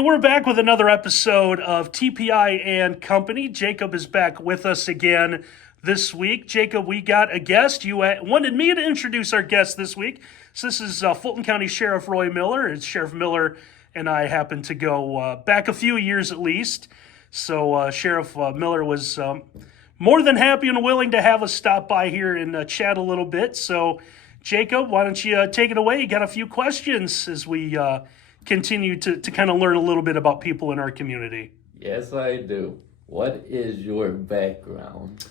Okay, we're back with another episode of TPI and Company. Jacob is back with us again this week. Jacob, we got a guest. You wanted me to introduce our guest this week. So this is Fulton County Sheriff Roy Miller. It's Sheriff Miller and I happen to go back a few years at least. So Sheriff Miller was more than happy and willing to have us stop by here and chat a little bit. So Jacob, why don't you take it away? You got a few questions as we continue to kind of learn a little bit about people in our community. Yes, I do. What is your background?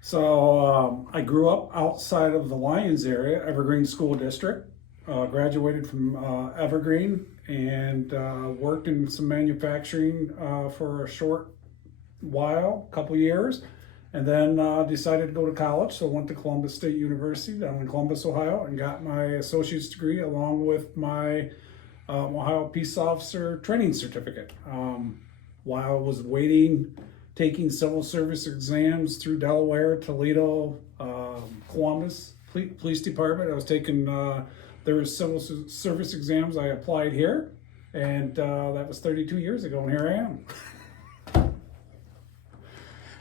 So I grew up outside of the Lyons area, Evergreen School District. Graduated from Evergreen and worked in some manufacturing for a short while, couple years, and then decided to go to college. So went to Columbus State University down in Columbus, Ohio, and got my associate's degree along with my Ohio Peace Officer Training Certificate. While I was waiting, taking civil service exams through Delaware, Toledo, Columbus Police Department, I was taking their civil service exams. I applied here, and that was 32 years ago, and here I am.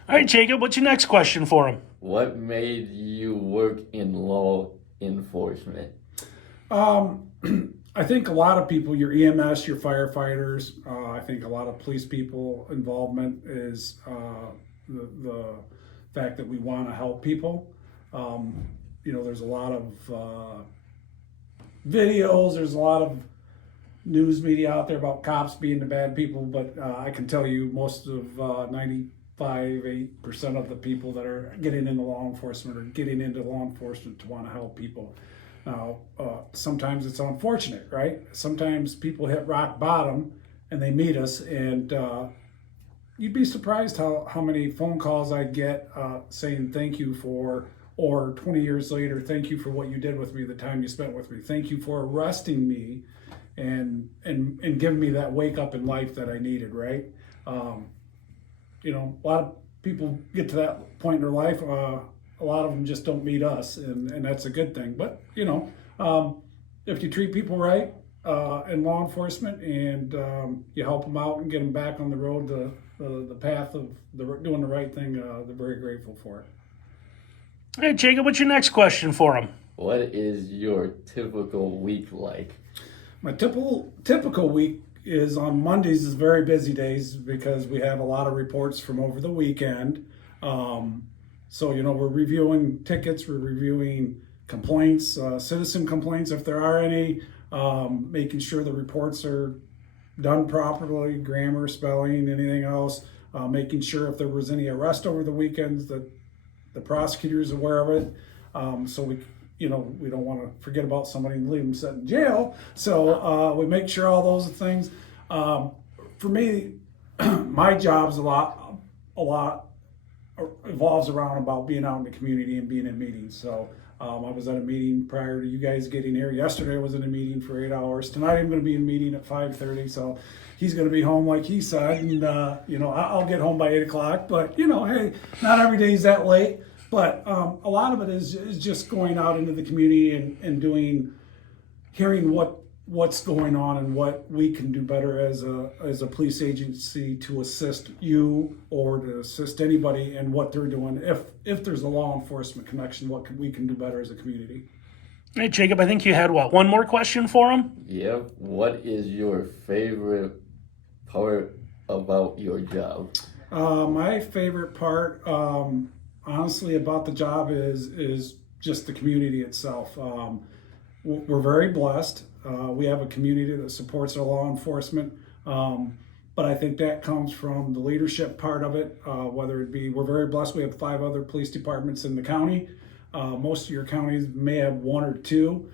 All right, Jacob, what's your next question for him? What made you work in law enforcement? I think a lot of people, your EMS, your firefighters, I think a lot of police people involvement is the fact that we want to help people. There's a lot of videos, there's a lot of news media out there about cops being the bad people, but I can tell you most of 95-8% of the people that are getting into law enforcement are getting into law enforcement to want to help people. Now, sometimes it's unfortunate, right? Sometimes people hit rock bottom and they meet us, and you'd be surprised how many phone calls I get saying thank you for, or 20 years later, thank you for what you did with me, the time you spent with me. Thank you for arresting me and giving me that wake up in life that I needed, right? A lot of people get to that point in their life. A lot of them just don't meet us, and that's a good thing. But, if you treat people right in law enforcement and you help them out and get them back on the road, the path of doing the right thing, they're very grateful for it. Hey, Jacob, what's your next question for him? What is your typical week like? My typical week is on Mondays is very busy days because we have a lot of reports from over the weekend. So, we're reviewing tickets, we're reviewing complaints, citizen complaints if there are any, making sure the reports are done properly, grammar, spelling, anything else, making sure if there was any arrest over the weekends that the prosecutor is aware of it. So we don't want to forget about somebody and leave them set in jail. So we make sure all those things. For me, my job's a lot evolves around about being out in the community and being in meetings. So I was at a meeting prior to you guys getting here. Yesterday I was in a meeting for 8 hours. Tonight I'm going to be in a meeting at 5:30. So he's going to be home like he said, and I'll get home by 8 o'clock. But hey, not every day is that late. But a lot of it is just going out into the community and hearing what's going on and what we can do better as a police agency to assist you or to assist anybody in what they're doing. If there's a law enforcement connection, we can do better as a community. Hey, Jacob, I think you had one more question for him? Yeah. What is your favorite part about your job? My favorite part, honestly, about the job is just the community itself. We're very blessed. We have a community that supports our law enforcement, but I think that comes from the leadership part of it, whether it be, we're very blessed. We have 5 other police departments in the county. Most of your counties may have 1 or 2.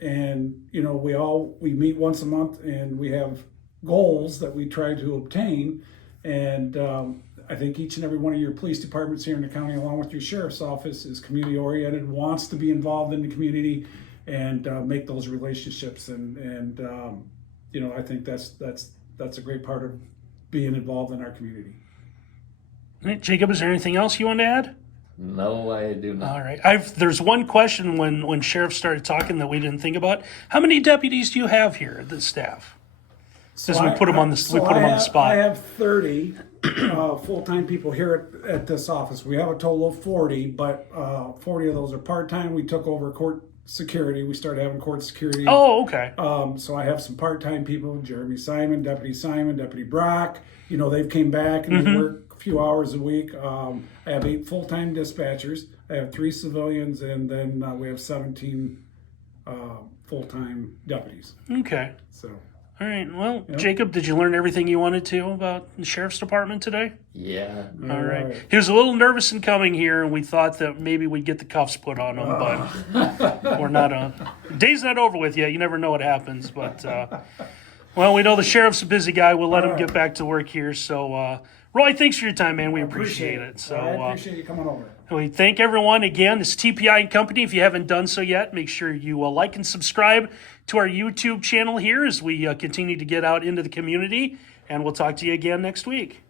And, we meet once a month and we have goals that we try to obtain. And I think each and every one of your police departments here in the county, along with your sheriff's office, is community oriented, wants to be involved in the community and make those relationships. And I think that's a great part of being involved in our community. All right, Jacob, is there anything else you want to add? No, I do not. All right. There's one question when Sheriff started talking that we didn't think about. How many deputies do you have here at the staff? As we put them on the, we put them on the spot. I have 30 full-time people here at this office. We have a total of 40, but 40 of those are part-time. We took over court security. We started having court security. Oh, okay. So I have some part-time people: Jeremy Simon, Deputy Brock. You know, they've came back and they work a few hours a week. I have 8 full-time dispatchers. I have 3 civilians, and then we have 17 full-time deputies. Okay. So. All right. Well, Jacob, did you learn everything you wanted to about the sheriff's department today? Yeah. All right. He was a little nervous in coming here, and we thought that maybe we'd get the cuffs put on him, but we're not on. Day's not over with yet. You never know what happens, but well, we know the sheriff's a busy guy. We'll let him get back to work here. So, Roy, thanks for your time, man. We appreciate it. So I appreciate you coming over. we thank everyone again. This is TPI and Company. If you haven't done so yet, make sure you like and subscribe to our YouTube channel here as we continue to get out into the community. And we'll talk to you again next week.